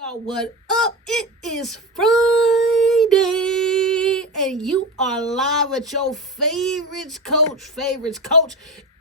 What up? It is Friday, and you are live with your favorites coach.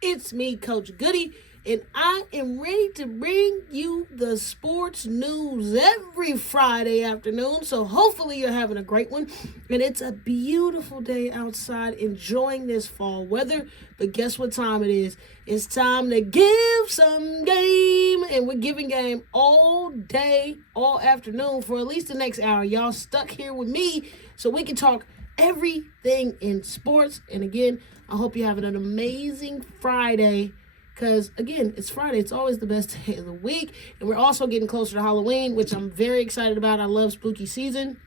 It's me, Coach Goody, and I am ready to bring you the sports news every Friday afternoon. So hopefully you're having a great one, and it's a beautiful day outside, enjoying this fall weather. But guess what time it is? It's time to give some game, and we're giving game all day, all afternoon for at least the next hour. Y'all stuck here with me so we can talk everything in sports. And again, I hope you're having an amazing Friday. Because, again, it's Friday. It's always the best day of the week. And we're also getting closer to Halloween, which I'm very excited about. I love spooky season.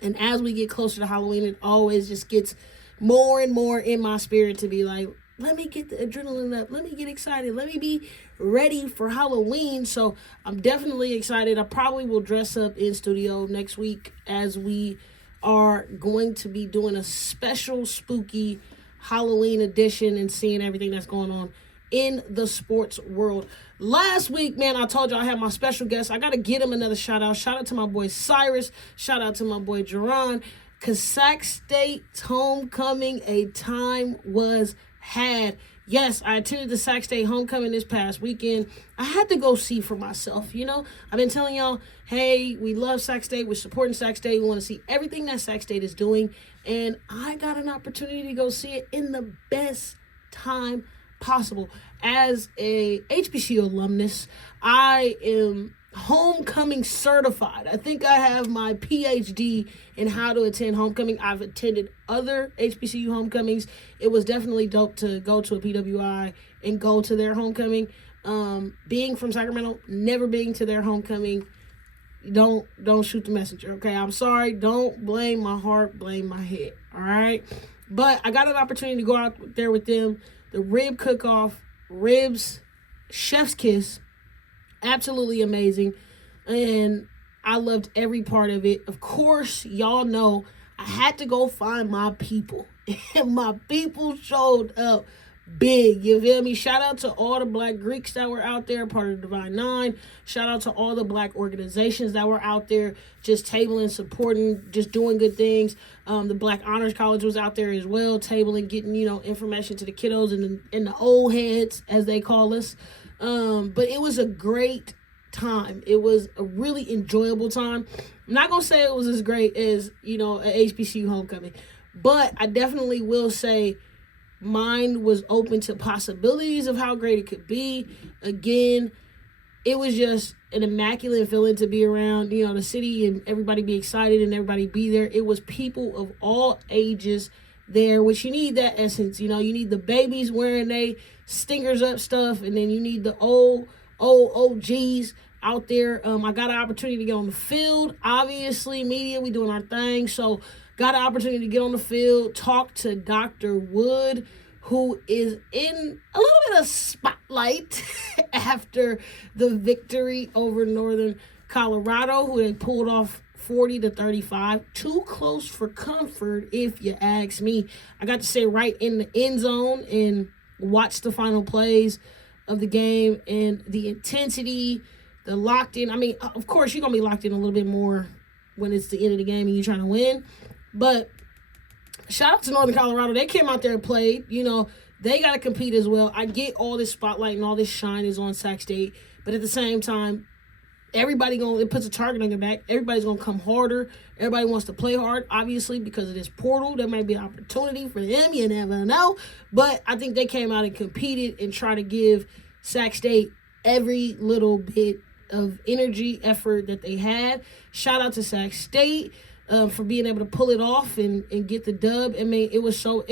And as we get closer to Halloween, it always just gets more and more in my spirit to be like, let me get the adrenaline up. Let me get excited. Let me be ready for Halloween. So I'm definitely excited. I probably will dress up in studio next week as we are going to be doing a special spooky Halloween edition and seeing everything that's going on in the sports world. Last week, man, I told you I had my special guest. I got to get him another shout out. Shout out to my boy Cyrus. Shout out to my boy Jerron. Because Sac State's homecoming, a time was had. Yes, I attended the Sac State homecoming this past weekend. I had to go see for myself, you know. I've been telling y'all, hey, we love Sac State. We're supporting Sac State. We want to see everything that Sac State is doing. And I got an opportunity to go see it in the best time possible. As a HBCU alumnus, I am homecoming certified. I think I have my PhD in how to attend homecoming. I've attended other HBCU homecomings. It was definitely dope to go to a PWI and go to their homecoming. Being from Sacramento, never being to their homecoming, don't shoot the messenger, okay? I'm sorry. Don't blame my heart, blame my head, all right? But I got an opportunity to go out there with them. The rib cook-off, ribs, chef's kiss, absolutely amazing. And I loved every part of it. Of course, y'all know I had to go find my people. And my people showed up big, you feel me? Shout out to all the Black Greeks that were out there, part of the Divine Nine. Shout out to all the Black organizations that were out there, just tabling, supporting, just doing good things. The Black Honors College was out there as well, tabling, getting, information to the kiddos and the old heads, as they call us. But it was a great time. It was a really enjoyable time. I'm not going to say it was as great as, a HBCU homecoming, but I definitely will say mine was open to possibilities of how great it could be. Again, it was just an immaculate feeling to be around, the city and everybody be excited and everybody be there. It was people of all ages there, which you need that essence. You need the babies wearing they stingers up stuff, and then you need the old OGs out there. I got an opportunity to get on the field. Obviously, media, we doing our thing. So got an opportunity to get on the field, talk to Dr. Wood, who is in a little bit of spotlight after the victory over Northern Colorado, who they pulled off 40-35. Too close for comfort, if you ask me. I got to sit right in the end zone and watch the final plays of the game, and the intensity, the locked in. I mean, of course, you're going to be locked in a little bit more when it's the end of the game and you're trying to win. But shout out to Northern Colorado. They came out there and played. They got to compete as well. I get all this spotlight and all this shine is on Sac State. But at the same time, it puts a target on your back. Everybody's going to come harder. Everybody wants to play hard, obviously, because of this portal. There might be an opportunity for them. You never know. But I think they came out and competed and tried to give Sac State every little bit of energy, effort that they had. Shout out to Sac State for being able to pull it off and get the dub. I mean, it was so...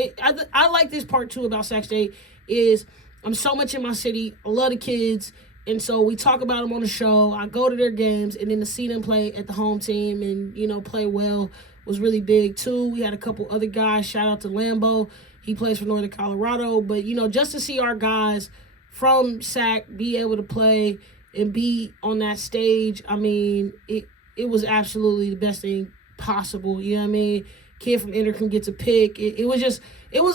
I like this part, too, about Sac State is I'm so much in my city. I love the kids. And so we talk about them on the show. I go to their games, and then to see them play at the home team and, play well was really big, too. We had a couple other guys. Shout out to Lambo. He plays for Northern Colorado. But, just to see our guys from SAC be able to play and be on that stage, I mean, it was absolutely the best thing possible. You know what I mean? Kid from Intercom gets a pick. It was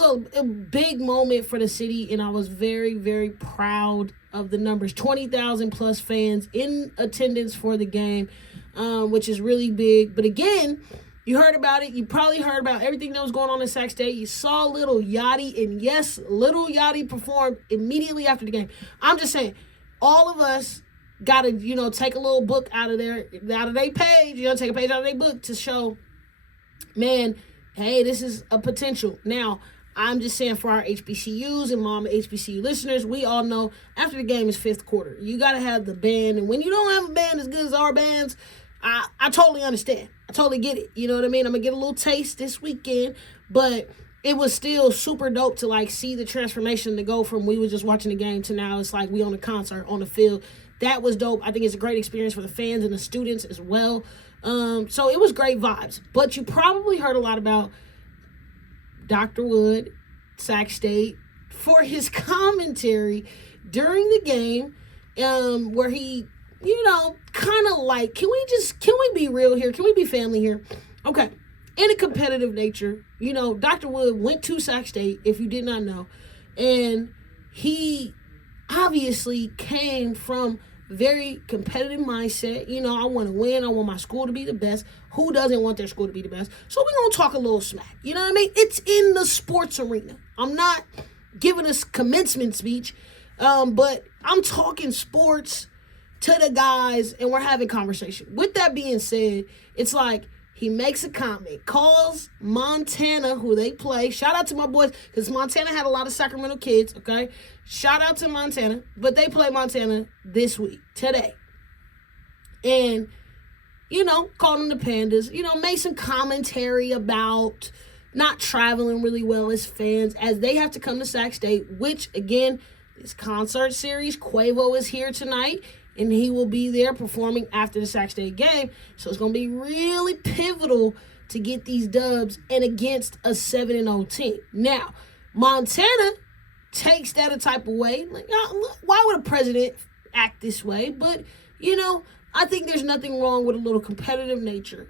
a big moment for the city, and I was very, very proud of the numbers. 20,000 plus fans in attendance for the game. which is really big. But again, you heard about it. You probably heard about everything that was going on in Sac State. You saw Little Yachty, and yes, Little Yachty performed immediately after the game. I'm just saying, all of us got to, take a little book out of their page, take a page out of their book to show, man, hey, this is a potential. Now, I'm just saying for our HBCUs and mom HBCU listeners, we all know after the game is fifth quarter. You got to have the band, and when you don't have a band as good as our bands, I totally understand. I totally get it. You know what I mean? I'm going to get a little taste this weekend, but it was still super dope to, see the transformation to go from we were just watching the game to now it's like we on a concert on the field. That was dope. I think it's a great experience for the fans and the students as well. So it was great vibes. But you probably heard a lot about Dr. Wood, Sac State, for his commentary during the game, where he, kind of can we be real here? Can we be family here? Okay. In a competitive nature, Dr. Wood went to Sac State, if you did not know, and he obviously came from very competitive mindset. I want to win. I want my school to be the best. Who doesn't want their school to be the best? So we're going to talk a little smack. You know what I mean? It's in the sports arena. I'm not giving a commencement speech, but I'm talking sports to the guys, and we're having conversation. With that being said, it's like he makes a comment, calls Montana, who they play. Shout out to my boys, because Montana had a lot of Sacramento kids, okay? Shout out to Montana, but they play Montana this week, today. And, called them the Pandas, made some commentary about not traveling really well as fans, as they have to come to Sac State, which, again, this concert series, Quavo is here tonight, and he will be there performing after the Sac State game. So it's going to be really pivotal to get these dubs and against a 7-0 team. Now, Montana takes that a type of way. Why would a president act this way? But, I think there's nothing wrong with a little competitive nature.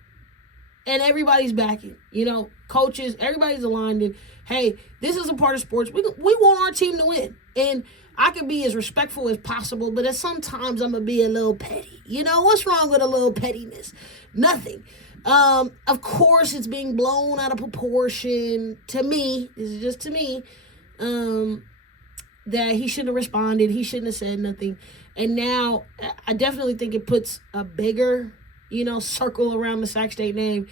And everybody's backing. Coaches, everybody's aligned in, hey, this is a part of sports. We want our team to win. And I can be as respectful as possible, but sometimes I'm going to be a little petty. What's wrong with a little pettiness? Nothing. Of course, it's being blown out of proportion to me. This is just to me. That he shouldn't have responded. He shouldn't have said nothing. And now I definitely think it puts a bigger, circle around the Sac State name.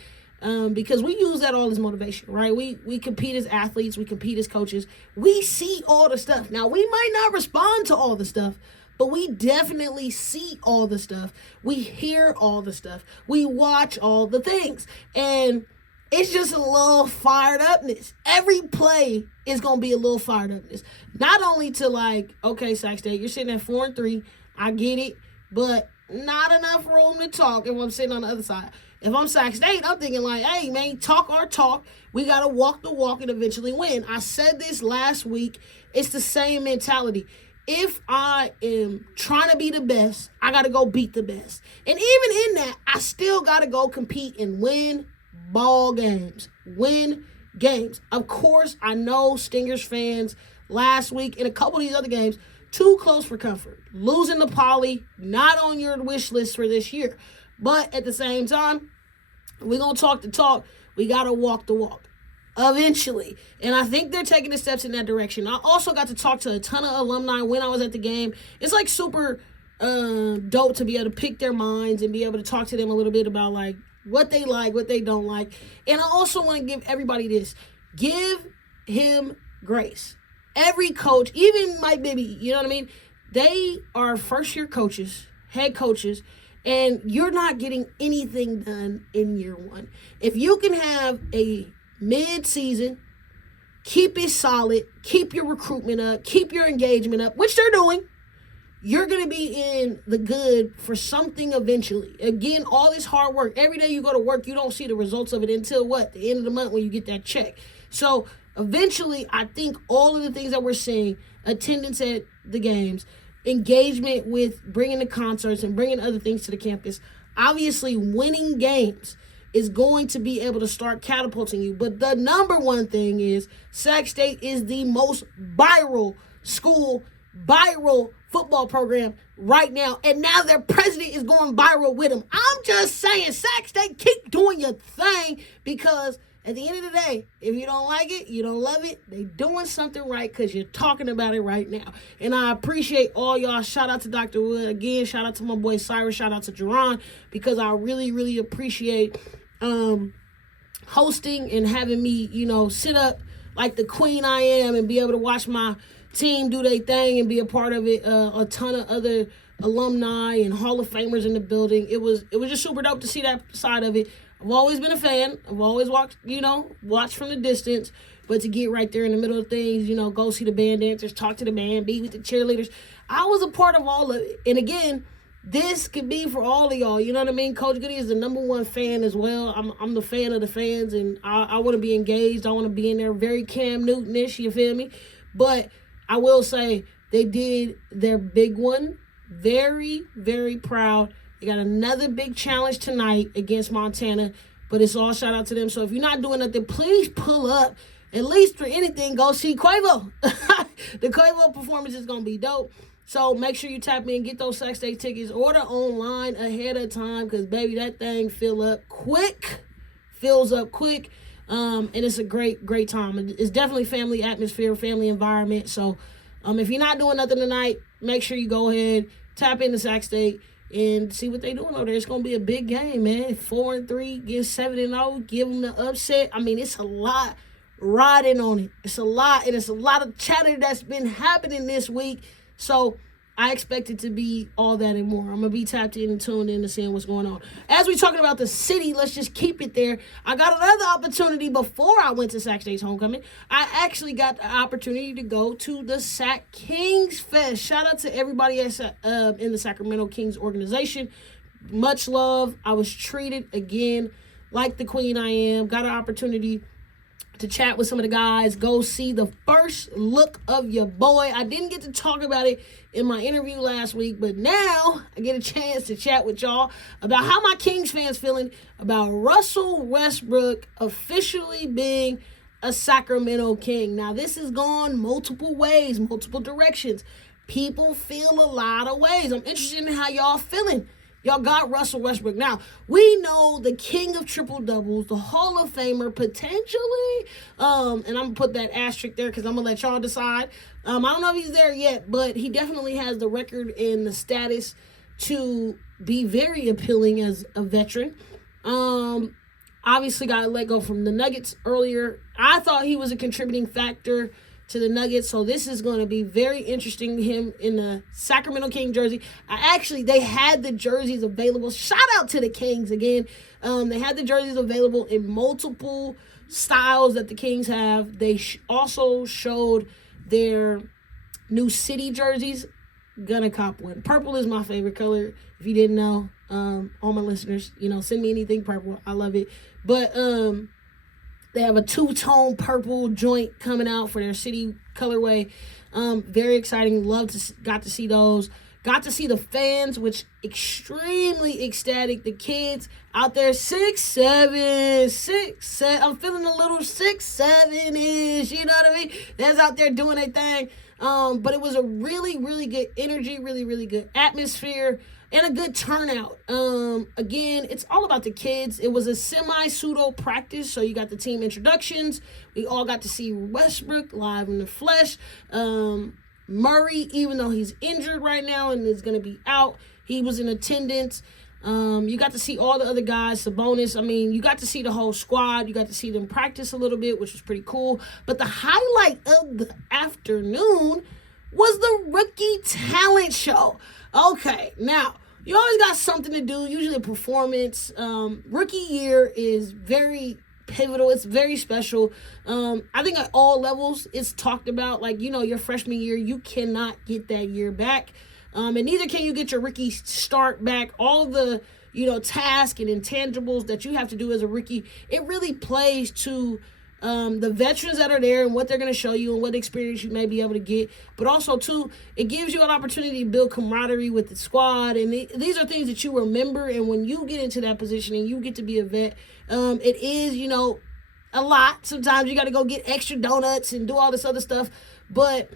Because we use that all as motivation, right? We compete as athletes. We compete as coaches. We see all the stuff. Now, we might not respond to all the stuff, but we definitely see all the stuff. We hear all the stuff. We watch all the things. And it's just a little fired upness. Every play is going to be a little fired upness. Not only to okay, Sac State, you're sitting at 4-3. I get it. But not enough room to talk if I'm sitting on the other side. If I'm Sac State, I'm thinking hey, man, talk our talk. We got to walk the walk and eventually win. I said this last week. It's the same mentality. If I am trying to be the best, I got to go beat the best. And even in that, I still got to go compete and win ball games. Win games. Of course, I know Stingers fans last week and a couple of these other games, too close for comfort. Losing to Poly, not on your wish list for this year. But at the same time, we're going to talk the talk. We got to walk the walk eventually. And I think they're taking the steps in that direction. I also got to talk to a ton of alumni when I was at the game. It's super dope to be able to pick their minds and be able to talk to them a little bit about what they like, what they don't like. And I also want to give everybody this. Give him grace. Every coach, even Mike Bibby, you know what I mean? They are first-year coaches, head coaches, and you're not getting anything done in year one. If you can have a mid-season, keep it solid, keep your recruitment up, keep your engagement up, which they're doing, you're going to be in the good for something eventually. Again, all this hard work. Every day you go to work, you don't see the results of it until the end of the month when you get that check. So eventually, I think all of the things that we're seeing, attendance at the games, engagement with bringing the concerts and bringing other things to the campus, obviously winning games is going to be able to start catapulting you. But the number one thing is Sac State is the most viral school viral football program right now, and now their president is going viral with them. I'm just saying, Sac State, keep doing your thing, because at the end of the day, if you don't like it, you don't love it, they doing something right because you're talking about it right now. And I appreciate all y'all. Shout out to Dr. Wood. Again, shout out to my boy Cyrus. Shout out to Jerron, because I really, really appreciate hosting and having me, sit up like the queen I am and be able to watch my team do their thing and be a part of it. A ton of other alumni and Hall of Famers in the building. It was just super dope to see that side of it. I've always been a fan. I've always watched from the distance. But to get right there in the middle of things, go see the band dancers, talk to the band, be with the cheerleaders. I was a part of all of it. And again, this could be for all of y'all. You know what I mean? Coach Goody is the #1 fan as well. I'm the fan of the fans, and I want to be engaged. I want to be in there, very Cam Newton-ish, you feel me? But I will say they did their big one. Very, very proud. They got another big challenge tonight against Montana, but it's all shout out to them. So if you're not doing nothing, please pull up. At least for anything, go see Quavo. The Quavo performance is going to be dope. So make sure you tap in, get those Sac State tickets. Order online ahead of time, because, baby, that thing fills up quick. And it's a great, great time. It's definitely family atmosphere, family environment. So if you're not doing nothing tonight, make sure you go ahead, tap into Sac State, and see what they're doing over there. It's going to be a big game, man. 4-3, get 7-0, give them the upset. I mean, it's a lot riding on it. It's a lot, and it's a lot of chatter that's been happening this week. So I expect it to be all that and more. I'm going to be tapped in and tuned in to seeing what's going on. As we're talking about the city, let's just keep it there. I got another opportunity before I went to Sac State's homecoming. I actually got the opportunity to go to the Sac Kings Fest. Shout out to everybody in the Sacramento Kings organization. Much love. I was treated, again, like the queen I am. Got an opportunity to chat with some of the guys, go see the first look of your boy. I didn't get to talk about it in my interview last week, but now I get a chance to chat with y'all about how my Kings fans feeling about Russell Westbrook officially being a Sacramento King. Now, this has gone multiple ways, multiple directions. People feel a lot of ways. I'm interested in how y'all feeling. Y'all got Russell Westbrook. Now, we know the king of triple-doubles, the Hall of Famer, potentially, and I'm going to put that asterisk there because I'm going to let y'all decide. I don't know if he's there yet, but he definitely has the record and the status to be very appealing as a veteran. Obviously got let go from the Nuggets earlier. I thought he was a contributing factor to the Nuggets, so this is going to be very interesting, him in the Sacramento King jersey. They had the jerseys available. Shout out to the Kings again. They had the jerseys available in multiple styles that the Kings have. They also showed their new city jerseys. Gonna cop one. Purple is my favorite color, if you didn't know. All my listeners, send me anything purple. I love it. But they have a two-tone purple joint coming out for their city colorway. Very exciting. Got to see those. Got to see the fans, which extremely ecstatic. The kids out there, 6'7". I'm feeling a little 6'7"-ish. You know what I mean? That's out there doing their thing. But it was a really, really good energy, really, really good atmosphere, and a good turnout. Again, it's all about the kids. It was a semi-pseudo practice, so you got the team introductions. We all got to see Westbrook live in the flesh. Murray, even though he's injured right now and is going to be out, he was in attendance. You got to see all the other guys, Sabonis. I mean, you got to see the whole squad. You got to see them practice a little bit, which was pretty cool. But the highlight of the afternoon was the rookie talent show. Okay, now, you always got something to do, usually a performance. Rookie year is very pivotal. It's very special. I think at all levels, it's talked about. Like, your freshman year, you cannot get that year back. And neither can you get your rookie start back. All the, tasks and intangibles that you have to do as a rookie, it really plays to the veterans that are there and what they're going to show you and what experience you may be able to get. But also, too, it gives you an opportunity to build camaraderie with the squad. And these are things that you remember. And when you get into that position and you get to be a vet, it is, a lot. Sometimes you got to go get extra donuts and do all this other stuff. But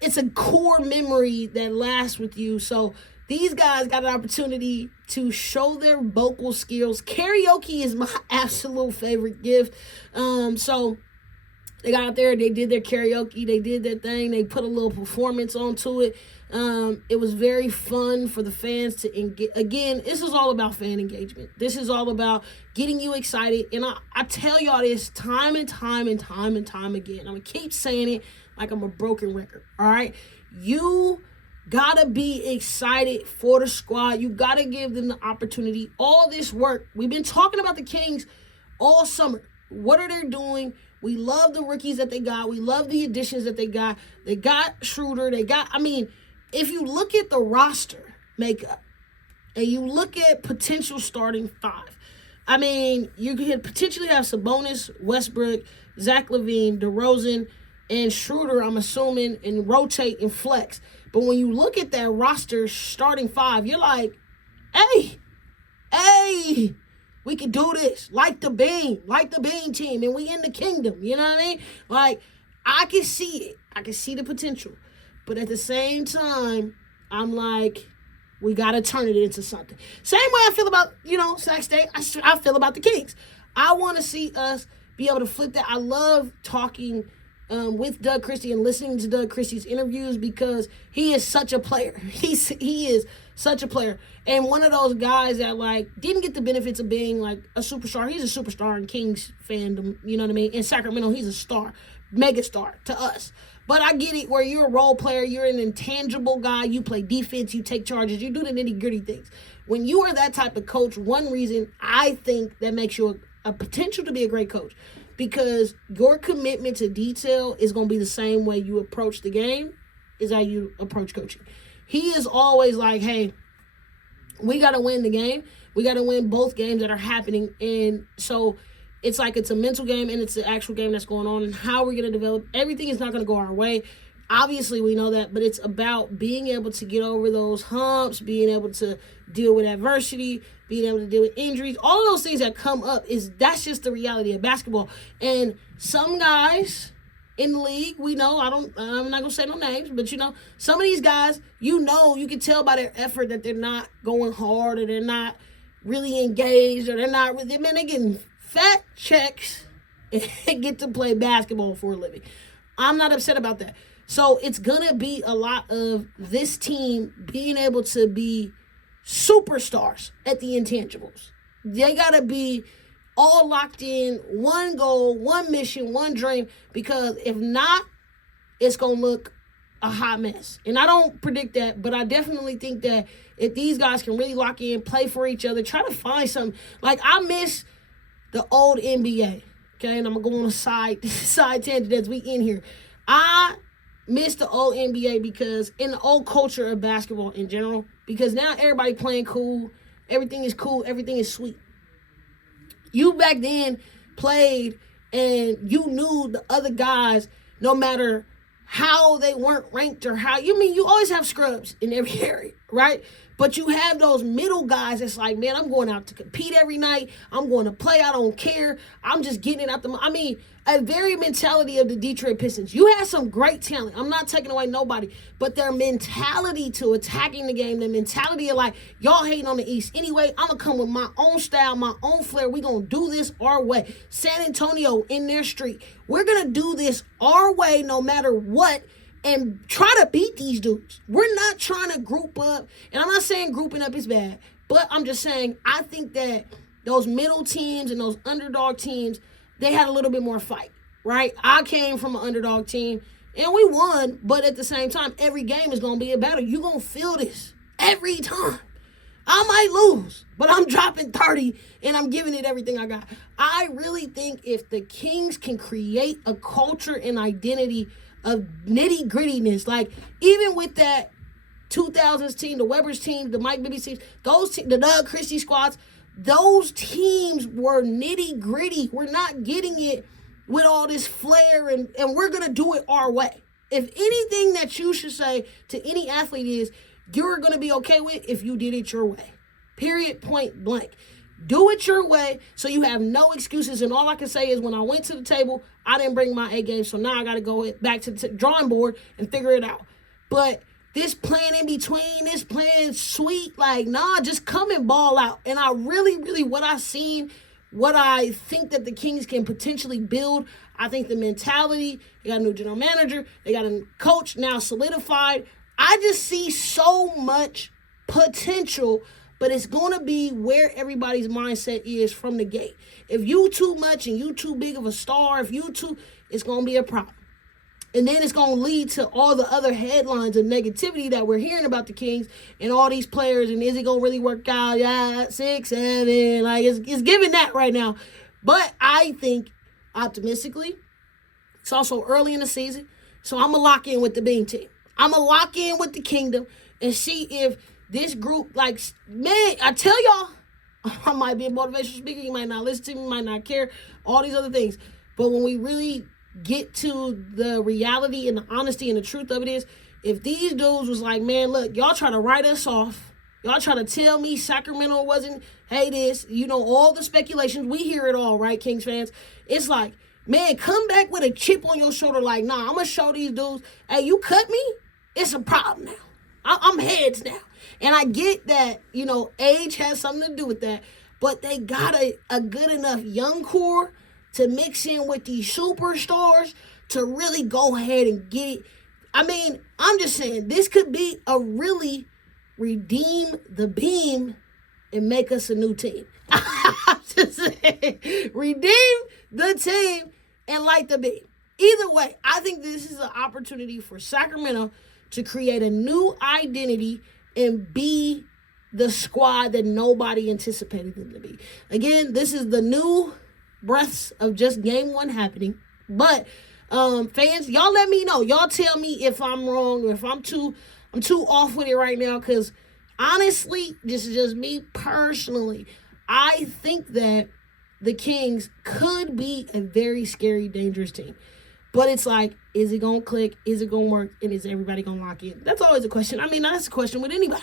it's a core memory that lasts with you. So these guys got an opportunity to show their vocal skills. Karaoke is my absolute favorite gift. So they got out there, they did their karaoke, they did their thing, they put a little performance onto it. It was very fun for the fans to engage. Again, this is all about fan engagement. This is all about getting you excited. And I tell y'all this time and time and time and time again. I'm going to keep saying it like I'm a broken record. All right? You got to be excited for the squad. You got to give them the opportunity. All this work. We've been talking about the Kings all summer. What are they doing? We love the rookies that they got. We love the additions that they got. They got Schroeder. If you look at the roster makeup and you look at potential starting five, you could potentially have Sabonis, Westbrook, Zach LaVine, DeRozan, and Schroeder, I'm assuming, and rotate and flex. But when you look at that roster starting five, you're like, hey, we can do this. Like the Bean team, and we in the kingdom. You know what I mean? Like, I can see it. I can see the potential. But at the same time, I'm like, we got to turn it into something. Same way I feel about, Sac State, I feel about the Kings. I want to see us be able to flip that. I love talking with Doug Christie and listening to Doug Christie's interviews because he is such a player. He is such a player. And one of those guys that, didn't get the benefits of being, a superstar. He's a superstar in Kings fandom, you know what I mean? In Sacramento, he's a star, mega star to us. But I get it where you're a role player, you're an intangible guy, you play defense, you take charges, you do the nitty-gritty things. When you are that type of coach, one reason I think that makes you a potential to be a great coach, because your commitment to detail is going to be the same way you approach the game is how you approach coaching. He is always like, hey, we got to win the game. We got to win both games that are happening. And so it's a mental game and it's an actual game that's going on, and how we're going to develop. Everything is not going to go our way. Obviously, we know that, but it's about being able to get over those humps, being able to deal with adversity, being able to deal with injuries. All of those things that come up, that's just the reality of basketball. And some guys in the league, we know, I'm not going to say no names, but some of these guys, you can tell by their effort that they're not going hard, or they're not really engaged, or they're getting fat checks and get to play basketball for a living. I'm not upset about that. So it's going to be a lot of this team being able to be superstars at the intangibles. They got to be all locked in, one goal, one mission, one dream, because if not, it's going to look a hot mess. And I don't predict that, but I definitely think that if these guys can really lock in, play for each other, try to find something. I miss the old NBA, okay? And I'm going to go on a side tangent as we in here. I miss the old NBA because in the old culture of basketball in general, because now everybody playing cool, everything is cool, everything is sweet. You back then played and you knew the other guys, no matter how they weren't ranked or how, you always have scrubs in every area, right? But you have those middle guys that's like, man, I'm going out to compete every night. I'm going to play. I don't care. I'm just getting it out a very mentality of the Detroit Pistons. You have some great talent. I'm not taking away nobody, but their mentality to attacking the game, the mentality of y'all hating on the East. Anyway, I'm going to come with my own style, my own flair. We're going to do this our way. San Antonio in their street. We're going to do this our way no matter what, and try to beat these dudes. We're not trying to group up. And I'm not saying grouping up is bad, but I'm just saying I think that those middle teams and those underdog teams, they had a little bit more fight, right? I came from an underdog team, and we won, but at the same time, every game is going to be a battle. You're going to feel this every time. I might lose, but I'm dropping 30, and I'm giving it everything I got. I really think if the Kings can create a culture and identity of nitty-grittiness, even with that 2000s team, the Weber's team, the Mike Bibby teams, the Doug Christie squads, those teams were nitty-gritty. We're not getting it with all this flair, and we're going to do it our way. If anything that you should say to any athlete is, you're going to be okay with if you did it your way. Period, point blank. Do it your way so you have no excuses. And all I can say is when I went to the table, I didn't bring my A game. So now I got to go back to the drawing board and figure it out. But this playing in between, this playing sweet, like, nah, just come and ball out. And I really, what I seen, what I think that the Kings can potentially build, I think the mentality, they got a new general manager, they got a coach now solidified. I just see so much potential, but it's going to be where everybody's mindset is from the gate. If you too much and you too big of a star, it's going to be a problem. And then it's going to lead to all the other headlines of negativity that we're hearing about the Kings and all these players. And is it going to really work out? Yeah, 6, 7. Like, it's giving that right now. But I think, optimistically, it's also early in the season. So I'm going to lock in with the Beam team. I'm going to lock in with the Kingdom and see if this group, like, man, I tell y'all, I might be a motivational speaker. You might not listen to me, you might not care, all these other things. But when we really get to the reality and the honesty and the truth of it is, if these dudes was like, man, look, y'all try to write us off. Y'all try to tell me Sacramento wasn't, hey, this, all the speculations. We hear it all, right, Kings fans? It's like, man, come back with a chip on your shoulder like, nah, I'm going to show these dudes, hey, you cut me? It's a problem now. I'm heads now. And I get that, age has something to do with that, but they got a good enough young core to mix in with these superstars to really go ahead and get it. I mean, I'm just saying, this could be a really redeem the Beam and make us a new team. I'm just saying, redeem the team and light the Beam. Either way, I think this is an opportunity for Sacramento to create a new identity and be the squad that nobody anticipated them to be. Again, this is the new breaths of just game one happening. But fans, y'all let me know. Y'all tell me if I'm wrong or if I'm too off with it right now. Because honestly, this is just me personally. I think that the Kings could be a very scary, dangerous team. But it's like, is it going to click? Is it going to work? And is everybody going to lock in? That's always a question. I mean, that's a question with anybody.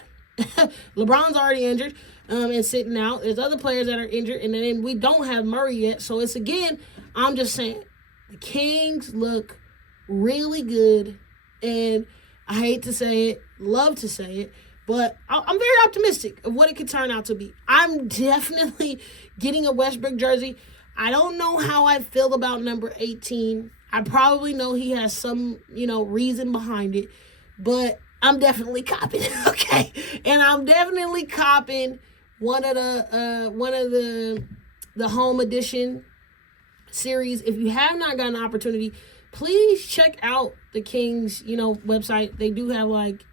LeBron's already injured and sitting out. There's other players that are injured. And then we don't have Murray yet. So it's, again, I'm just saying, the Kings look really good. And I hate to say it, love to say it, but I'm very optimistic of what it could turn out to be. I'm definitely getting a Westbrook jersey. I don't know how I feel about number 18. I probably know he has some, reason behind it, but I'm definitely copping it, okay? And I'm definitely copping one of the home edition series. If you have not gotten an opportunity, please check out the Kings, website. They do have like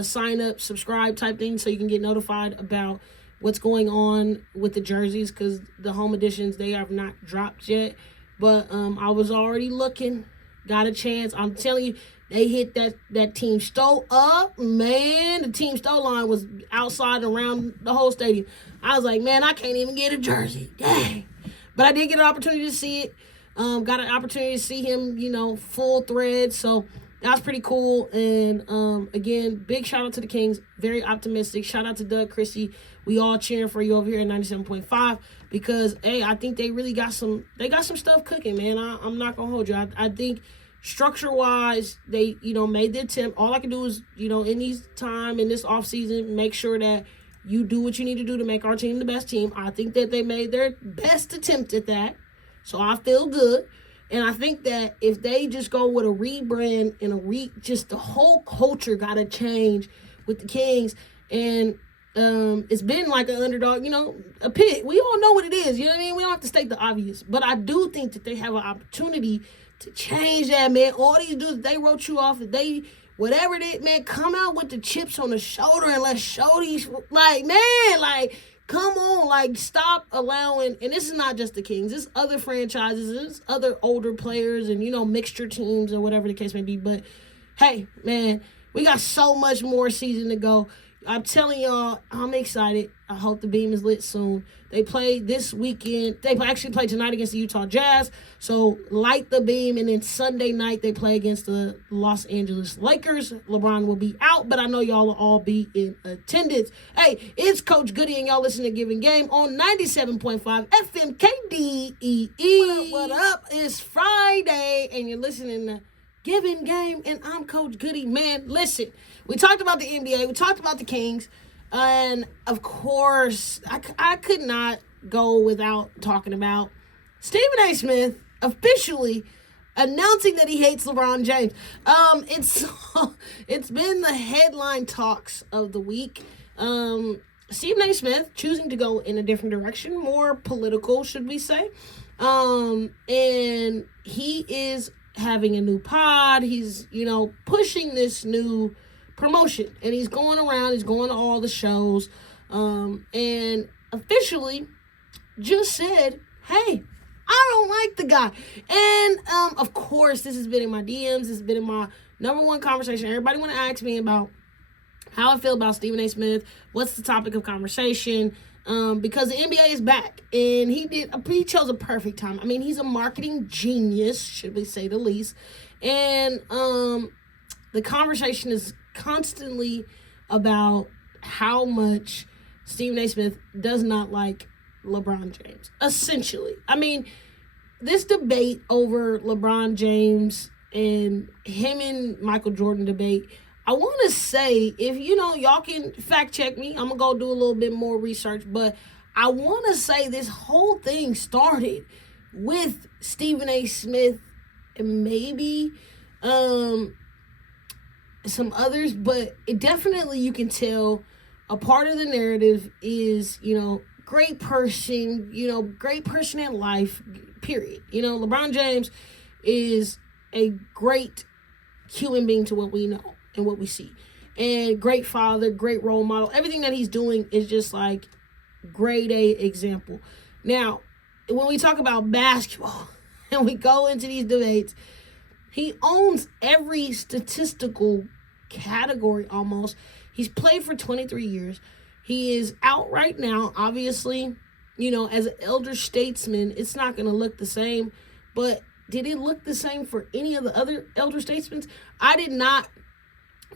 sign up, subscribe type thing, so you can get notified about what's going on with the jerseys, because the home editions, they have not dropped yet. But I was already looking, got a chance. I'm telling you, they hit that Team Stowe up, man. The Team Stowe line was outside around the whole stadium. I was like, man, I can't even get a jersey. Dang. But I did get an opportunity to see it. Got an opportunity to see him, full thread. So that was pretty cool. And, again, big shout out to the Kings. Very optimistic. Shout out to Doug Christie. We all cheering for you over here at 97.5 because, hey, I think they really got some stuff cooking, man. I'm not going to hold you. I think structure-wise, they, made the attempt. All I can do is, in this offseason, make sure that you do what you need to do to make our team the best team. I think that they made their best attempt at that. So I feel good. And I think that if they just go with a rebrand and just the whole culture got to change with the Kings. And it's been like an underdog, a pit. We all know what it is. You know what I mean? We don't have to state the obvious. But I do think that they have an opportunity to change that, man. All these dudes, they wrote you off. Whatever it is, man, come out with the chips on the shoulder and let's show these, come on, stop allowing, and this is not just the Kings, it's other franchises, it's other older players and, mixture teams or whatever the case may be. But, hey, man, we got so much more season to go. I'm telling y'all, I'm excited. I hope the beam is lit soon. They play this weekend. They actually play tonight against the Utah Jazz. So light the beam. And then Sunday night, they play against the Los Angeles Lakers. LeBron will be out, but I know y'all will all be in attendance. Hey, it's Coach Goody, and y'all listen to Givin Game on 97.5 FM KDEE. What up? It's Friday, and you're listening to Givin Game, and I'm Coach Goody. Man, listen, we talked about the NBA, we talked about the Kings, and of course, I could not go without talking about Stephen A. Smith officially announcing that he hates LeBron James. It's been the headline talks of the week. Stephen A. Smith choosing to go in a different direction, more political, should we say. And he is having a new pod. He's, pushing this new promotion, and he's going around, he's going to all the shows, and officially just said, hey, I don't like the guy. And of course, this has been in my DMs, this has been in my number one conversation. Everybody want to ask me about how I feel about Stephen A. Smith, what's the topic of conversation, because the NBA is back, and he chose a perfect time. I mean, he's a marketing genius, should we say the least, and the conversation is constantly about how much Stephen A. Smith does not like LeBron James, essentially. I mean, this debate over LeBron James and him and Michael Jordan debate, I want to say, if y'all can fact check me, I'm going to go do a little bit more research, but I want to say this whole thing started with Stephen A. Smith and maybe some others, but it definitely, you can tell a part of the narrative is, great person in life, period. LeBron James is a great human being to what we know and what we see, and great father, great role model. Everything that he's doing is just like grade A example. Now, when we talk about basketball and we go into these debates, he owns every statistical category almost. He's played for 23 years. He is out right now. Obviously, as an elder statesman, it's not going to look the same. But did it look the same for any of the other elder statesmen? I did not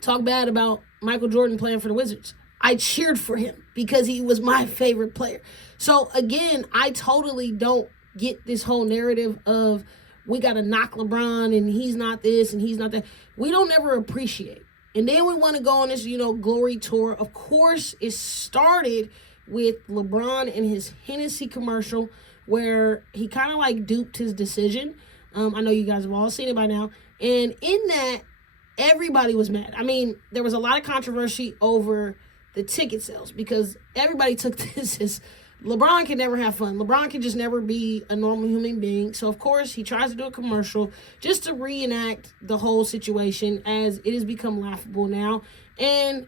talk bad about Michael Jordan playing for the Wizards. I cheered for him because he was my favorite player. So, again, I totally don't get this whole narrative of we got to knock LeBron and he's not this and he's not that. We don't ever appreciate. And then we want to go on this, glory tour. Of course, it started with LeBron and his Hennessy commercial where he kind of like duped his decision. I know you guys have all seen it by now. And in that, everybody was mad. I mean, there was a lot of controversy over the ticket sales because everybody took this as LeBron can never have fun. LeBron can just never be a normal human being. So, of course, he tries to do a commercial just to reenact the whole situation, as it has become laughable now. And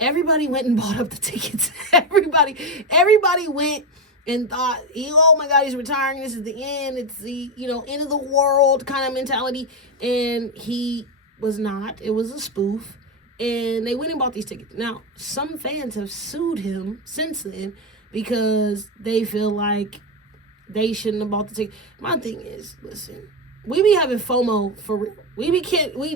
everybody went and bought up the tickets. Everybody went and thought, oh, my God, he's retiring. This is the end. It's the, end of the world kind of mentality. And he was not. It was a spoof. And they went and bought these tickets. Now, some fans have sued him since then, because they feel like they shouldn't have bought the ticket. My thing is, listen, we be having FOMO for real. We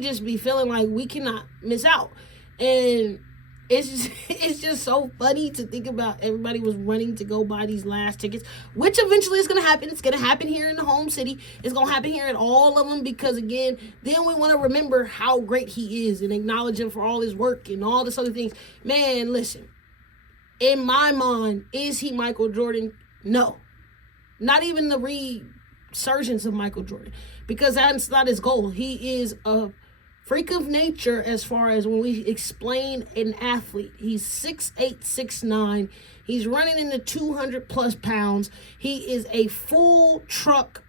just be feeling like we cannot miss out. And it's just so funny to think about. Everybody was running to go buy these last tickets, which eventually is going to happen. It's going to happen here in the home city. It's going to happen here in all of them, because again, then we want to remember how great he is and acknowledge him for all his work and all this other things. Man, listen. In my mind, is he Michael Jordan? No. Not even the resurgence of Michael Jordan, because that's not his goal. He is a freak of nature as far as when we explain an athlete. He's 6'8", 6'9". He's running in the 200 plus pounds. He is a full truck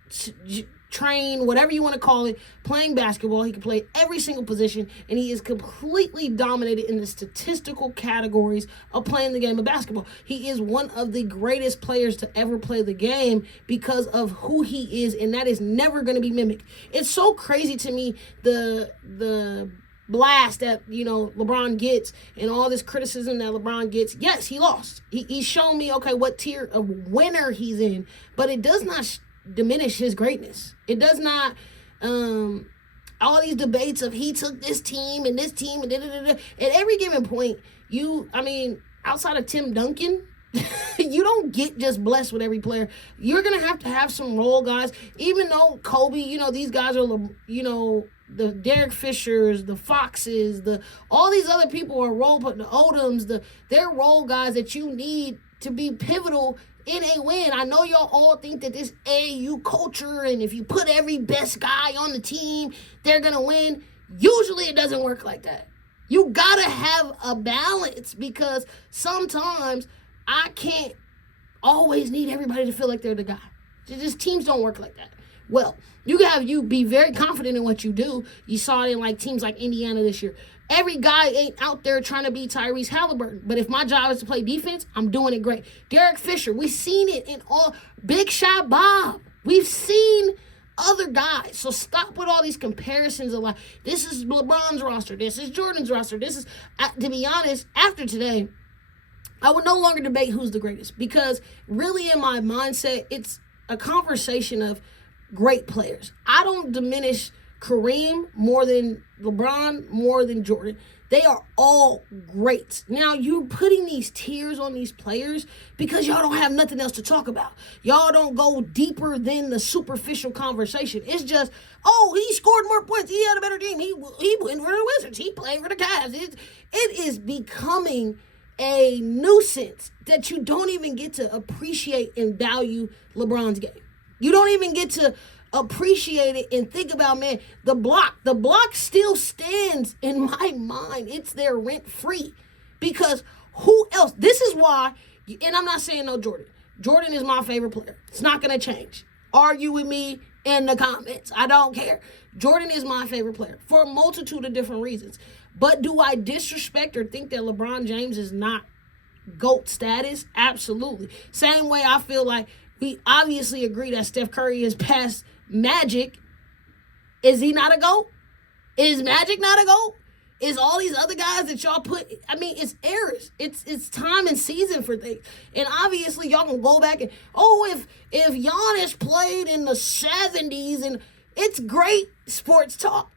train, whatever you want to call it, playing basketball. He can play every single position, and he is completely dominated in the statistical categories of playing the game of basketball. He is one of the greatest players to ever play the game because of who he is, and that is never going to be mimicked. It's so crazy to me, the blast that, LeBron gets and all this criticism that LeBron gets, yes, he lost. He's shown me, okay, what tier of winner he's in, but it does not diminish his greatness. It does not, all these debates of he took this team and da-da-da-da. At every given point, outside of Tim Duncan, you don't get just blessed with every player. You're going to have some role guys. Even though Kobe, these guys are, the Derek Fishers, the Foxes, all these other people are the Odoms, they're role guys that you need to be pivotal in a win. I know y'all all think that this AAU culture, and if you put every best guy on the team, they're going to win. Usually it doesn't work like that. You got to have a balance, because sometimes I can't always need everybody to feel like they're the guy. Just teams don't work like that. Well, you be very confident in what you do. You saw it in teams like Indiana this year. Every guy ain't out there trying to be Tyrese Halliburton. But if my job is to play defense, I'm doing it great. Derek Fisher, we've seen it in all. Big Shot Bob. We've seen other guys. So stop with all these comparisons of this is LeBron's roster. This is Jordan's roster. This is, to be honest, after today, I would no longer debate who's the greatest, because really in my mindset, it's a conversation of great players. I don't diminish Kareem more than LeBron, more than Jordan. They are all great. Now, you're putting these tiers on these players because y'all don't have nothing else to talk about. Y'all don't go deeper than the superficial conversation. It's just, he scored more points. He had a better team. He went for the Wizards. He played for the Cavs. It is becoming a nuisance that you don't even get to appreciate and value LeBron's game. You don't even get to appreciate it and think about, man, the block still stands in my mind. It's there rent free, because who else? This is why, and I'm not saying no Jordan. Jordan is my favorite player. It's not going to change. Argue with me in the comments. I don't care. Jordan is my favorite player for a multitude of different reasons. But do I disrespect or think that LeBron James is not GOAT status? Absolutely. Same way I feel like we obviously agree that Steph Curry is past Magic. Is he not a GOAT? Is Magic not a GOAT? Is all these other guys that y'all put, it's errors. It's time and season for things. And obviously y'all can go back and, if Giannis played in the 70s, and it's great sports talk.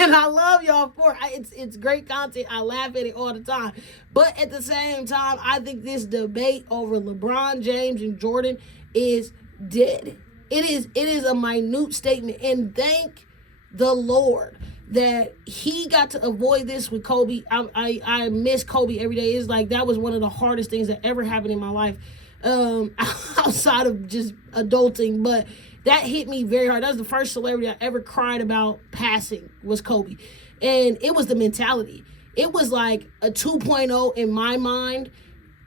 And I love y'all for it. It's great content. I laugh at it all the time. But at the same time, I think this debate over LeBron James and Jordan is dead. It is a minute statement. And thank the Lord that he got to avoid this with Kobe. I miss Kobe every day. It's that was one of the hardest things that ever happened in my life, outside of just adulting. But that hit me very hard. That was the first celebrity I ever cried about passing, was Kobe. And it was the mentality. It was like a 2.0 in my mind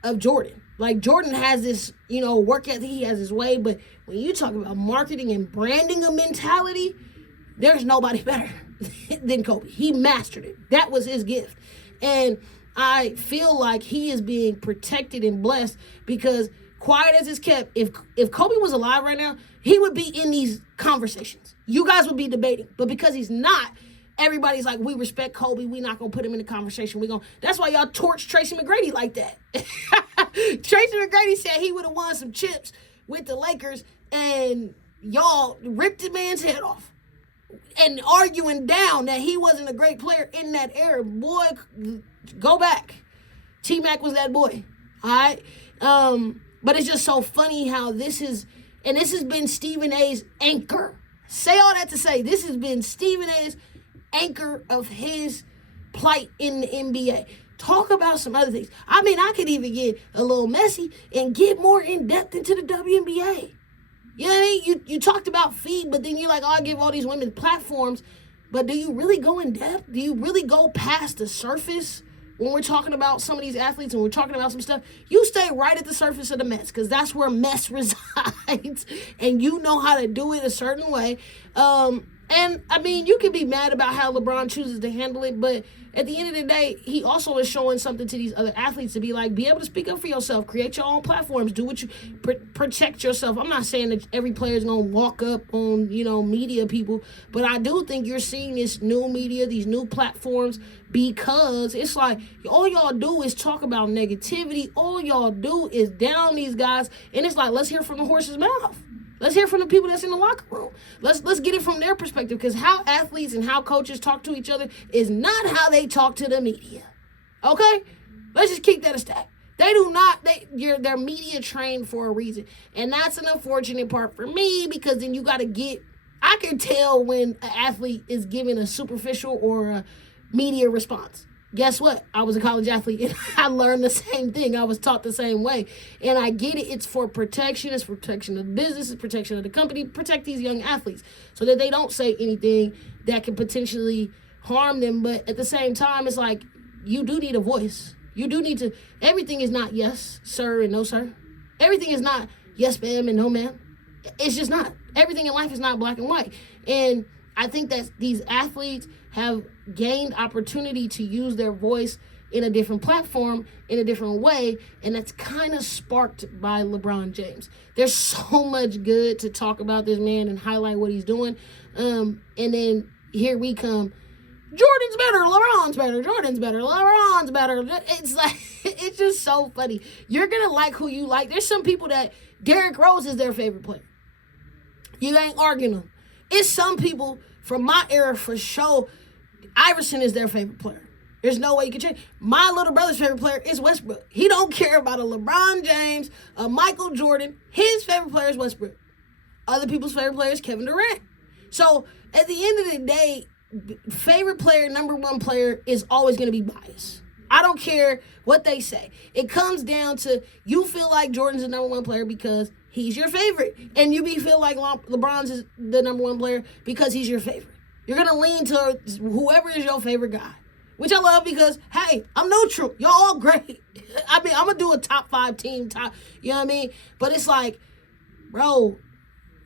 of Jordan. Jordan has this, work ethic. He has his way. But when you talk about marketing and branding a mentality, there's nobody better than Kobe. He mastered it. That was his gift. And I feel like he is being protected and blessed, because quiet as it's kept, if Kobe was alive right now, he would be in these conversations. You guys would be debating. But because he's not, everybody's like, we respect Kobe. We're not going to put him in the conversation. That's why y'all torch Tracy McGrady like that. Tracy McGrady said he would have won some chips with the Lakers, and y'all ripped the man's head off and arguing down that he wasn't a great player in that era. Boy, go back. T-Mac was that boy. All right? But it's just so funny how this has been Stephen A's anchor. Say all that to say, this has been Stephen A's anchor of his plight in the NBA. Talk about some other things. I could even get a little messy and get more in depth into the WNBA. You know what I mean? You talked about feed, but then you're like, I give all these women platforms. But do you really go in depth? Do you really go past the surface when we're talking about some of these athletes and we're talking about some stuff? You stay right at the surface of the mess, because that's where mess resides. And you know how to do it a certain way. And, I mean, you can be mad about how LeBron chooses to handle it, but at the end of the day, he also is showing something to these other athletes to be like, be able to speak up for yourself, create your own platforms, do what you, protect yourself. I'm not saying that every player is going to walk up on, media people, but I do think you're seeing this new media, these new platforms, because it's like, all y'all do is talk about negativity. All y'all do is down these guys, and it's like, let's hear from the horse's mouth. Let's hear from the people that's in the locker room. Let's get it from their perspective, because how athletes and how coaches talk to each other is not how they talk to the media. Okay? Let's just keep that a stack. They do not, they're media trained for a reason. And that's an unfortunate part for me, because then you got to I can tell when an athlete is giving a superficial or a media response. Guess what? I was a college athlete, and I learned the same thing. I was taught the same way. And I get it. It's for protection. It's for protection of the business. It's protection of the company. Protect these young athletes so that they don't say anything that can potentially harm them. But at the same time, it's like, you do need a voice. You do need to. Everything is not yes, sir, and no, sir. Everything is not yes, ma'am, and no, ma'am. It's just not. Everything in life is not black and white. And I think that these athletes have gained opportunity to use their voice in a different platform, in a different way, and that's kind of sparked by LeBron James. There's so much good to talk about this man and highlight what he's doing, and then here we come. Jordan's better, LeBron's better, Jordan's better, LeBron's better. It's like, it's just so funny. You're going to like who you like. There's some people that Derrick Rose is their favorite player. You ain't arguing them. It's some people from my era for sure, Iverson is their favorite player. There's no way you can change. My little brother's favorite player is Westbrook. He don't care about a LeBron James, a Michael Jordan. His favorite player is Westbrook. Other people's favorite player is Kevin Durant. So at the end of the day, favorite player, number one player is always going to be biased. I don't care what they say. It comes down to, you feel like Jordan's the number one player because he's your favorite. And you feel like LeBron's is the number one player because he's your favorite. You're going to lean to whoever is your favorite guy, which I love because, hey, I'm neutral. Y'all all great. I mean, I'm going to do a top 5 team, you know what I mean? But it's like, bro,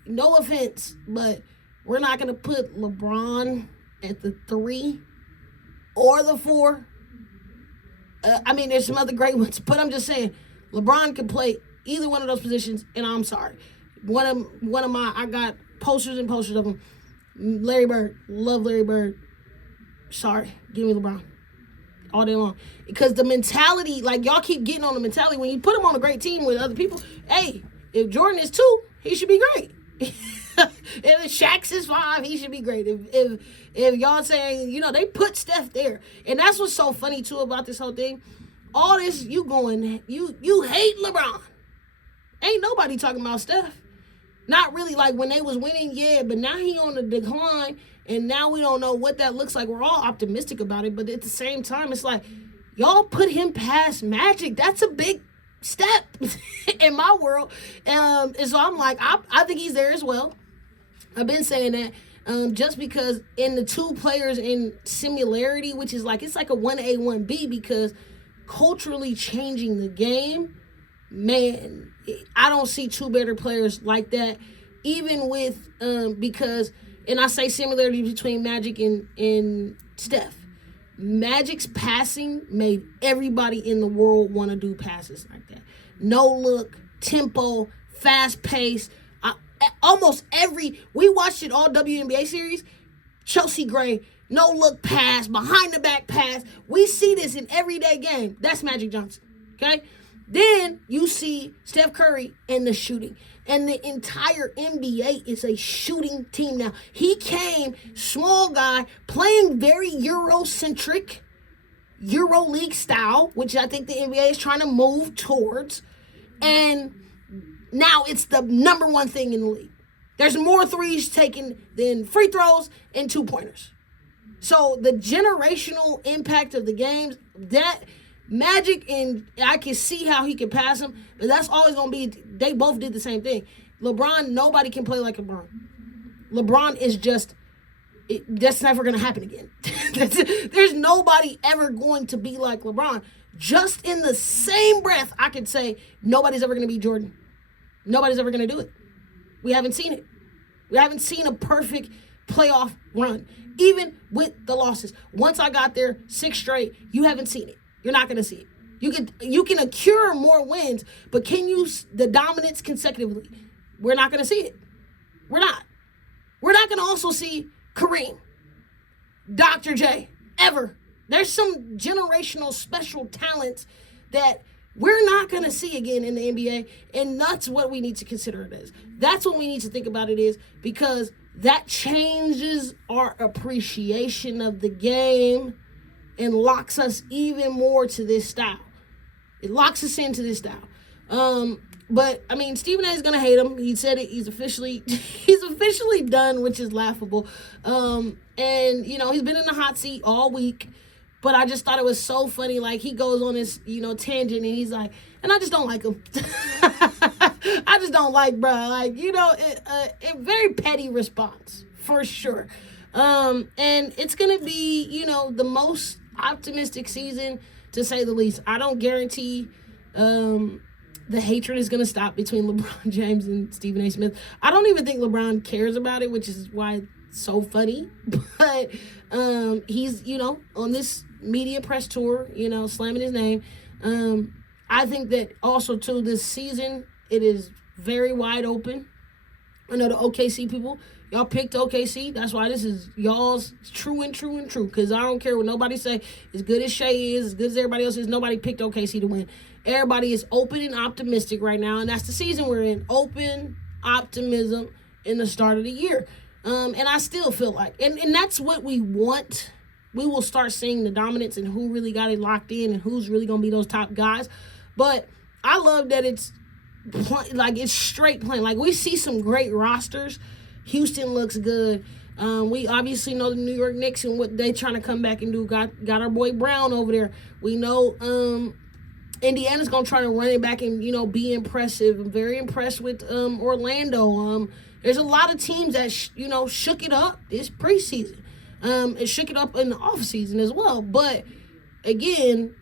no offense, but we're not going to put LeBron at the 3 or the 4. I mean, there's some other great ones, but I'm just saying, LeBron can play either one of those positions, and I'm sorry. I got posters and posters of him. Larry Bird, love Larry Bird. Sorry, give me LeBron all day long. Because the mentality, like, y'all keep getting on the mentality. When you put him on a great team with other people, hey, if Jordan is 2, he should be great. If Shaq's is 5, he should be great. If y'all saying, they put Steph there. And that's what's so funny, too, about this whole thing. All this, you hate LeBron. Ain't nobody talking about Steph. Not really, like when they was winning, yeah, but now he on the decline, and now we don't know what that looks like. We're all optimistic about it, but at the same time, it's like, y'all put him past Magic. That's a big step in my world. And so I'm like, I think he's there as well. I've been saying that just because in the 2 players in similarity, which is like, it's like a 1A, 1B, because culturally changing the game, man, I don't see 2 better players like that, even with, because, and I say similarity between Magic and Steph. Magic's passing made everybody in the world want to do passes like that. No look, tempo, fast pace. We watched it all WNBA series. Chelsea Gray, no look pass, behind the back pass. We see this in everyday game. That's Magic Johnson. Okay? Then you see Steph Curry and the shooting. And the entire NBA is a shooting team now. He came, small guy, playing very Eurocentric, EuroLeague style, which I think the NBA is trying to move towards. And now it's the number one thing in the league. There's more threes taken than free throws and 2-pointers. So the generational impact of the games, that Magic, and I can see how he can pass him, but that's always going to be, they both did the same thing. LeBron, nobody can play like LeBron. LeBron is just, that's never going to happen again. There's nobody ever going to be like LeBron. Just in the same breath, I could say nobody's ever going to be Jordan. Nobody's ever going to do it. We haven't seen it. We haven't seen a perfect playoff run, even with the losses. Once I got there, 6 straight, you haven't seen it. You're not going to see it. You can accrue more wins, but can you the dominance consecutively? We're not going to see it. We're not. We're not going to also see Kareem, Dr. J, ever. There's some generational special talents that we're not going to see again in the NBA, and that's what we need to consider it as. That's what we need to think about it is, because that changes our appreciation of the game and locks us even more to this style. It locks us into this style. But I mean, Stephen A is gonna hate him. He said it. He's officially done, which is laughable. And he's been in the hot seat all week. But I just thought it was so funny. Like, he goes on this tangent, and he's like, and I just don't like him. I just don't like, bro. Like, a very petty response for sure. And it's gonna be the most optimistic season, to say the least. I don't guarantee the hatred is going to stop between LeBron James and Stephen A. Smith. I don't even think LeBron cares about it, which is why it's so funny. But he's, on this media press tour, slamming his name. I think that also, too, this season, it is very wide open. I know the OKC people, y'all picked OKC. That's why this is y'all's true and true and true. Because I don't care what nobody say. As good as Shea is, as good as everybody else is, nobody picked OKC to win. Everybody is open and optimistic right now. And that's the season we're in. Open optimism in the start of the year. And I still feel like, and that's what we want. We will start seeing the dominance and who really got it locked in and who's really going to be those top guys. But I love that it's straight playing. Like, we see some great rosters. Houston looks good. We obviously know the New York Knicks and what they trying to come back and do. Got our boy Brown over there. We know Indiana's going to try to run it back and, be impressive. I'm very impressed with Orlando. There's a lot of teams that, shook it up this preseason. And shook it up in the offseason as well. But, again,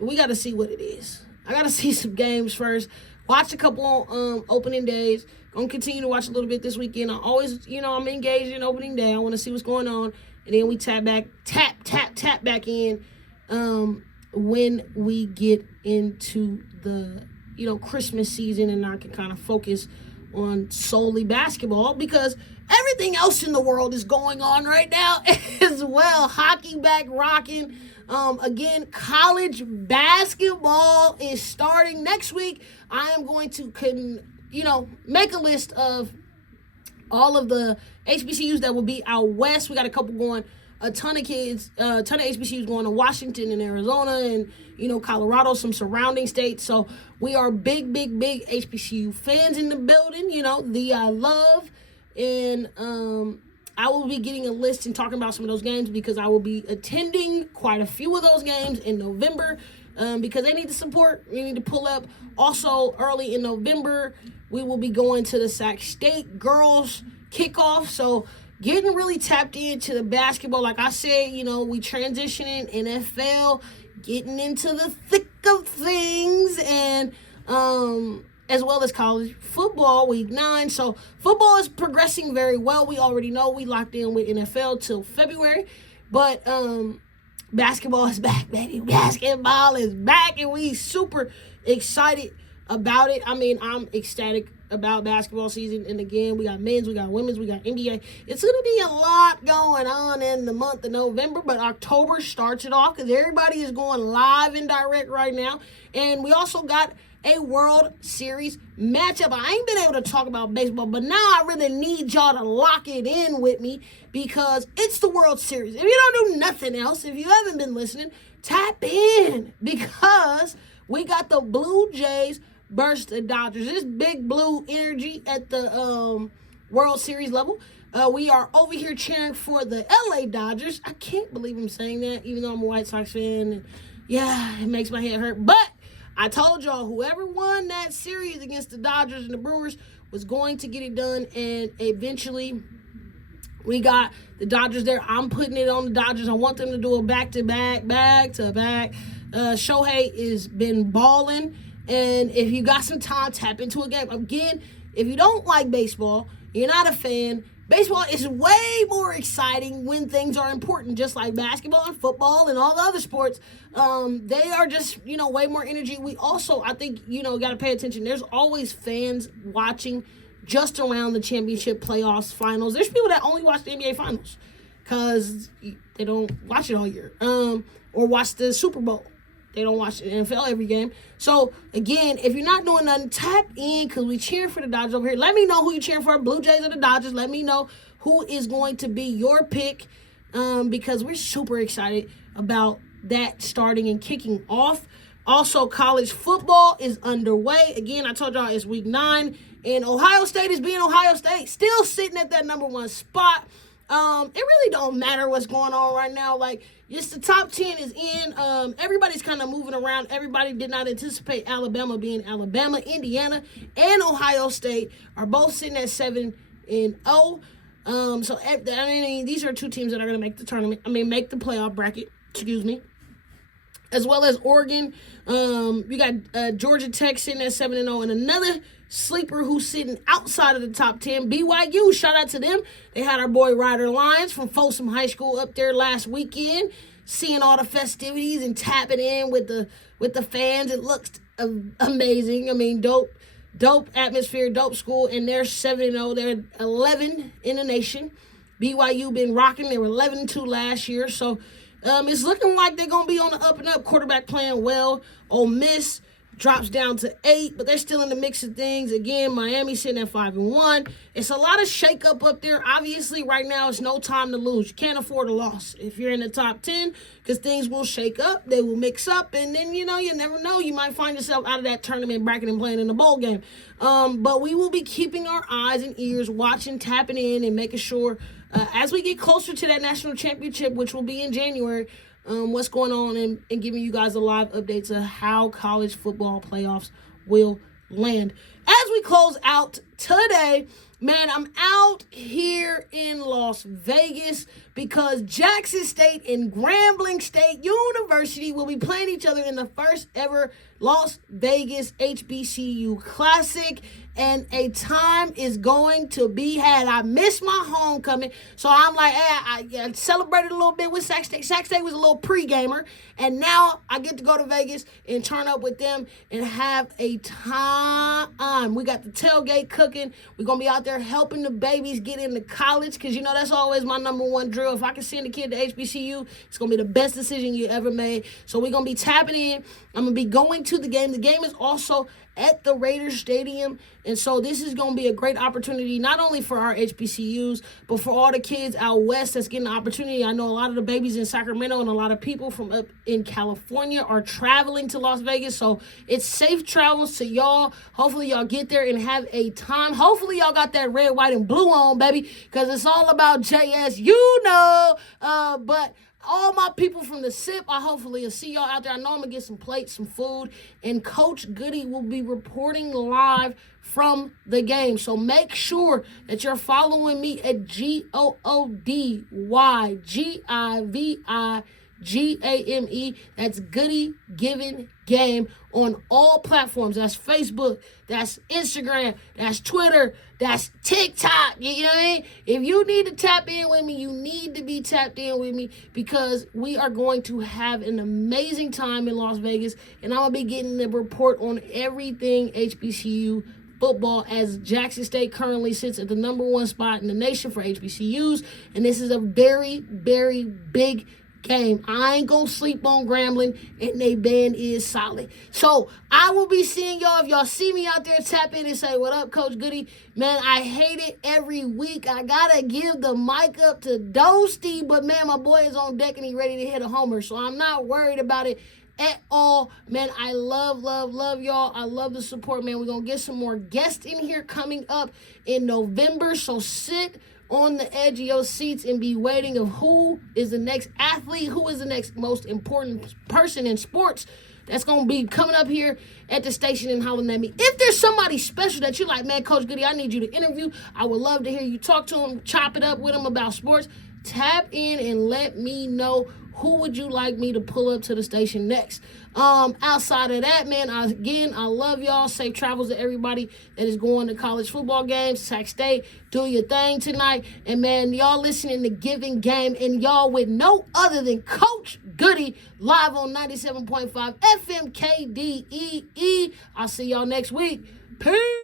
we got to see what it is. I got to see some games first. Watch a couple opening days. Gonna continue to watch a little bit this weekend. I always, I'm engaged in opening day. I want to see what's going on. And then we tap back in when we get into the, Christmas season, and I can kind of focus on solely basketball, because everything else in the world is going on right now as well. Hockey back rocking. Again, college basketball is starting next week. I am going to make a list of all of the HBCUs that will be out west. We got a couple going, a ton of HBCUs going to Washington and Arizona and, Colorado, some surrounding states. So we are big HBCU fans in the building, I love. And I will be getting a list and talking about some of those games, because I will be attending quite a few of those games in November, because they need the support. We need to pull up. Also, early in November, we will be going to the Sac State girls kickoff. So getting really tapped into the basketball. Like I said, we transitioning NFL, getting into the thick of things, and as well as college football, week 9. So football is progressing very well. We already know we locked in with NFL till February. But basketball is back, baby. Basketball is back, and we super excited about it. I mean, I'm ecstatic about basketball season. And again, we got men's, we got women's, we got NBA. It's going to be a lot going on in the month of November, but October starts it off, because everybody is going live and direct right now. And we also got a World Series matchup. I ain't been able to talk about baseball, but now I really need y'all to lock it in with me, because it's the World Series. If you don't do nothing else, if you haven't been listening, tap in, because we got the Blue Jays versus the Dodgers. This big blue energy at the World Series level. We are over here cheering for the LA Dodgers. I can't believe I'm saying that, even though I'm a White Sox fan. And yeah, it makes my head hurt. But I told y'all, whoever won that series against the Dodgers and the Brewers was going to get it done. And eventually, we got the Dodgers there. I'm putting it on the Dodgers. I want them to do a back-to-back. Shohei has been balling. And if you got some time, tap into a game. Again, if you don't like baseball, you're not a fan, baseball is way more exciting when things are important, just like basketball and football and all the other sports. They are just, way more energy. We also, I think, got to pay attention. There's always fans watching just around the championship, playoffs, finals. There's people that only watch the NBA finals because they don't watch it all year, or watch the Super Bowl. They don't watch the NFL every game. So, again, if you're not doing nothing, tap in because we cheering for the Dodgers over here. Let me know who you're cheering for, Blue Jays or the Dodgers. Let me know who is going to be your pick, because we're super excited about that starting and kicking off. Also, college football is underway. Again, I told y'all it's week 9, and Ohio State is being Ohio State, still sitting at that number 1 spot. It really don't matter what's going on right now. Like, just the top 10 is in. Everybody's kind of moving around. Everybody did not anticipate Alabama being Alabama. Indiana and Ohio State are both sitting at 7-0. So these are 2 teams that are going to make the tournament. Make the playoff bracket. Excuse me. As well as Oregon. We got Georgia Tech sitting at 7-0, and another sleeper who's sitting outside of the top 10, BYU. Shout out to them. They had our boy Ryder Lyons from Folsom High School up there last weekend, seeing all the festivities and tapping in with the fans. It looks amazing. Dope atmosphere, dope school, and they're 7-0. They're 11 in the nation. BYU been rocking. They were 11-2 last year, so it's looking like they're going to be on the up and up. Quarterback playing well. Ole Miss drops down to 8, but they're still in the mix of things. Again, Miami sitting at 5-1. It's a lot of shakeup up there. Obviously, right now, it's no time to lose. You can't afford a loss if you're in the top 10, because things will shake up. They will mix up, and then, you never know. You might find yourself out of that tournament bracket and playing in the bowl game. But we will be keeping our eyes and ears, watching, tapping in, and making sure as we get closer to that national championship, which will be in January, what's going on, and giving you guys a live updates of how college football playoffs will land. As we close out today, man, I'm out here in Las Vegas because Jackson State and Grambling State University will be playing each other in the first ever Las Vegas HBCU Classic, and a time is going to be had. I missed my homecoming, so I'm like, hey, I celebrated a little bit with Sac State. Sac State was a little pre-gamer, and now I get to go to Vegas and turn up with them and have a time. We got the tailgate cooking. We're going to be out there helping the babies get into college, because, that's always my number 1 drill. If I can send a kid to HBCU, it's going to be the best decision you ever made. So we're going to be tapping in. I'm going to be going to the game. The game is also at the Raiders Stadium, and so this is going to be a great opportunity, not only for our HBCUs, but for all the kids out west that's getting the opportunity. I know a lot of the babies in Sacramento and a lot of people from up in California are traveling to Las Vegas, so it's safe travels to y'all. Hopefully y'all get there and have a time. Hopefully y'all got that red, white, and blue on, baby, because it's all about JS, but all my people from the SIP, I hopefully will see y'all out there. I know I'm going to get some plates, some food, and Coach Goody will be reporting live from the game. So make sure that you're following me at GOODYGIVIGAME. That's Goody Givin Game on all platforms. That's Facebook, that's Instagram, that's Twitter, that's TikTok. You know what I mean? If you need to tap in with me, you need to be tapped in with me, because we are going to have an amazing time in Las Vegas, and I'm going to be getting the report on everything HBCU football, as Jackson State currently sits at the number 1 spot in the nation for HBCUs, and this is a very, very big game. I ain't gonna sleep on Grambling, and they band is solid. So I will be seeing y'all. If y'all see me out there, tap in and say, what up, Coach Goody? Man, I hate it every week. I gotta give the mic up to Dosty, but man, my boy is on deck and he ready to hit a homer, so I'm not worried about it at all. Man, I love y'all. I love the support, man. We're gonna get some more guests in here coming up in November, so sit on the edge of your seats and be waiting of who is the next athlete, who is the next most important person in sports that's going to be coming up here at the station and hollering at me. If there's somebody special that you're like, man, Coach Goody, I need you to interview, I would love to hear you talk to him, chop it up with him about sports, tap in and let me know Who would you like me to pull up to the station next? Outside of that, man, I love y'all. Safe travels to everybody that is going to college football games. Sac State, do your thing tonight. And, man, y'all listening to Givin Game, and y'all with no other than Coach Goody, live on 97.5 FM KDEE. I'll see y'all next week. Peace.